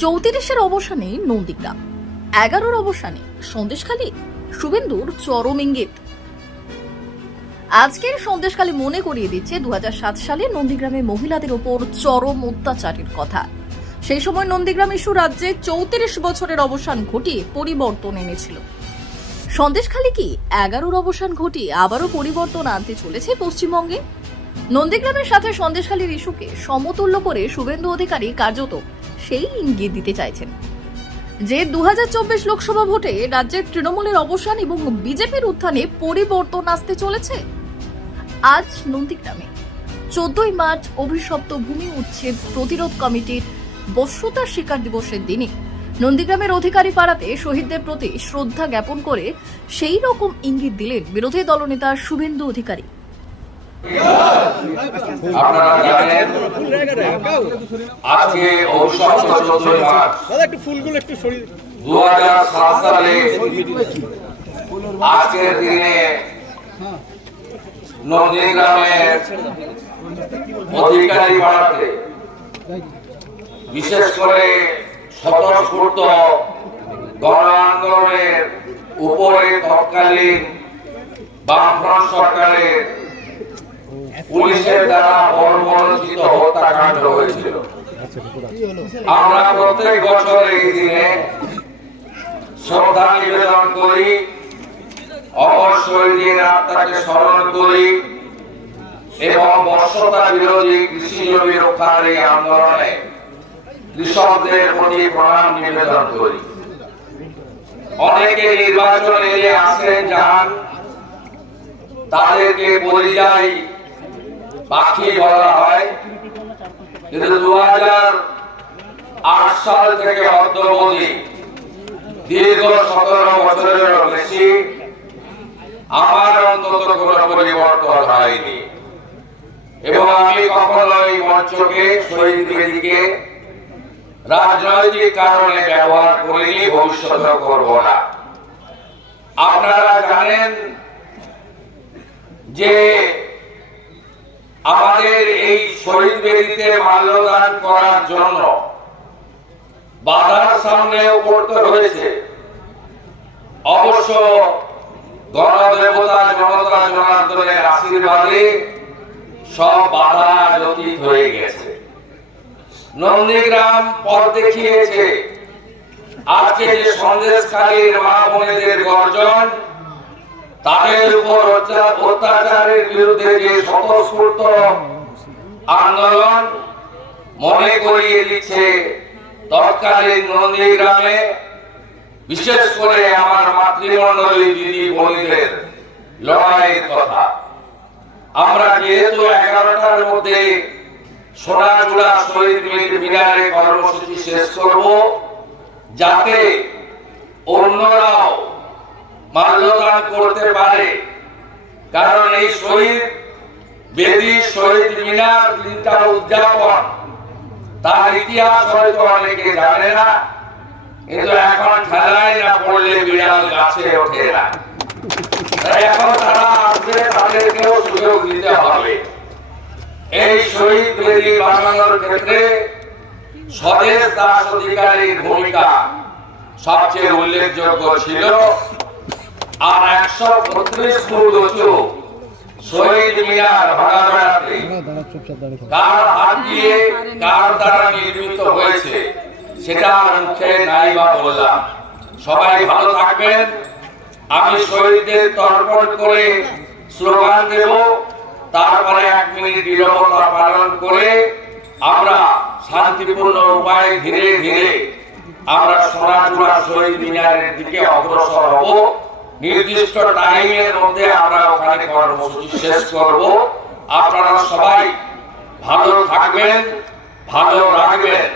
34-এর অবসানে নন্দীগ্রাম, 11-র অবসানে সন্দেশখালী, শুভেন্দুর চরম ইঙ্গিত। আজকের সন্দেশখালী মনে করিয়ে দিচ্ছে 2007 সালে নন্দীগ্রামে মহিলাদের ওপর চরম অত্যাচারের কথা। সেই সময় নন্দীগ্রাম ইস্যু রাজ্যে 34 বছরের অবসান ঘটিয়ে পরিবর্তন এনেছিল। সন্দেশখালী কি 11-র অবসান ঘটিয়ে আবারও পরিবর্তন আনতে চলেছে পশ্চিমবঙ্গে? নন্দীগ্রামের সাথে সন্দেশখালীর ইস্যুকে সমতুল্য করে শুভেন্দু অধিকারী কার্যত সেই ইঙ্গিত দিতে চাইছেন যে 2024 লোকসভা ভোটে রাজ্যের তৃণমূলের অবসান এবং বিজেপির উত্থানে পরিবর্তন আসতে চলেছে। আজ নন্দীগ্রামে 14ই মার্চ অভিশপ্ত ভূমি উচ্ছেদ প্রতিরোধ কমিটির বশ্যতা স্বীকার দিবসের দিনে নন্দীগ্রামের অধিকারী পাড়াতে শহীদদের প্রতি শ্রদ্ধা জ্ঞাপন করে সেই রকম ইঙ্গিত দিলেন বিরোধী দলনেতা শুভেন্দু অধিকারী। আপনারা জানেন আজকে অভিশপ্ত 14ই মার্চ 2007 সালে আজকের দিনে নন্দীগ্রামের অধিকারী পাড়াতে বিশেষ করে স্বতঃস্ফূর্ত গণ আন্দোলনের উপরে তৎকালীন বামফ্রন্ট সরকারের পুলিশের দ্বারা বর্বরচিত হত্যাকাণ্ড হয়েছিল। আমরা প্রত্যেক বছর এই দিনে শ্রদ্ধা নিবেদন করি, অমর শহীদের আত্মাকে স্মরণ করি এবং বর্ষতা বিরোধী কৃষি জমি রক্ষার এই আন্দোলনে কৃষকদের প্রতি প্রণাম নিবেদন করি। অনেকে নির্বাচন এড়িয়ে আসেন যান, তাদেরকে পরিযায়ী পাখি বলা হয়, কিন্তু 2008 সাল থেকে অদ্যাবধি দীর্ঘ 17 বছরেরও বেশি আমার অন্তত কোনো পরিবর্তন হয়নি এবং আমি কখনো এই মঞ্চকে শহীদ বেদিকে রাজনৈতিক কারণে ব্যবহার করিনি, ভবিষ্যতে করব না। আপনারা জানেন যে আমাদের এই শহীদ বেদিতে মাল্যদান করার জন্য বাধার সামনেও পড়তে হয়েছে। অবশ্য গণদেবতা জনতা জনার্দনের আশীর্বাদে সব বাধা অতীত হয়ে গেছে। নন্দীগ্রাম পথ দেখিয়েছে। আজকে যে সন্দেশখালীর মা বোনেদের গর্জন, তাদের উপর অত্যাচারের বিরুদ্ধে যে স্বতঃস্ফূর্ত আন্দোলন মনে করিয়ে দিচ্ছে তৎকালীন নন্দীগ্রামে বিশেষ করে আমার মাতৃমণ্ডলী দিদি বোনদের লড়াইয়ের কথা। আমরা যেহেতু 11টার মধ্যে সোনাচূড়া শহীদ মিনারে কর্মসূচি শেষ করব, যাতে অন্যরাও মাল্যদান করতে পারে, কারণ এই শহীদ বেদি শহীদ মিনার দিনটা উদযাপন তার ইতিহাস হয়তো অনেকে জানে না, কিন্তু এখন ঠেলায় না পড়লে বিড়াল গাছে ওঠে না। এখন তারা আসবে, তাদেরকেও সুযোগ দিতে হবে। এই শহীদ বেদি বানানোর ক্ষেত্রে স্বদেশ দাস অধিকারীর ভূমিকা সবচেয়ে উল্লেখযোগ্য ছিল। আর 132 ফুট উঁচু শহীদ মিনার ভাঙা বেড়াতে কার হাত দিয়ে কার দ্বারা নির্মিত হয়েছে সেটা মুখে নাই বা বললাম। সবাই ভালো থাকবেন। আমি শহীদদের তর্পণ করে স্লোগান দেব, তারপরে 1 মিনিট নীরবতা পালন করে আমরা শান্তিপূর্ণ উপায়ে ধীরে ধীরে আমরা সোনাচূড়া শহীদ মিনারের দিকে অগ্রসর হব। নির্দিষ্ট টাইমের মধ্যে আমরা ওখানে কর্মসূচি শেষ করব। আপনারা সবাই ভালো থাকবেন, ভালো রাখবেন।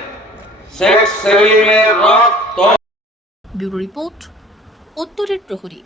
শেখ সেলিমের রক্ত। ব্যুরো রিপোর্ট, উত্তরের প্রহরী।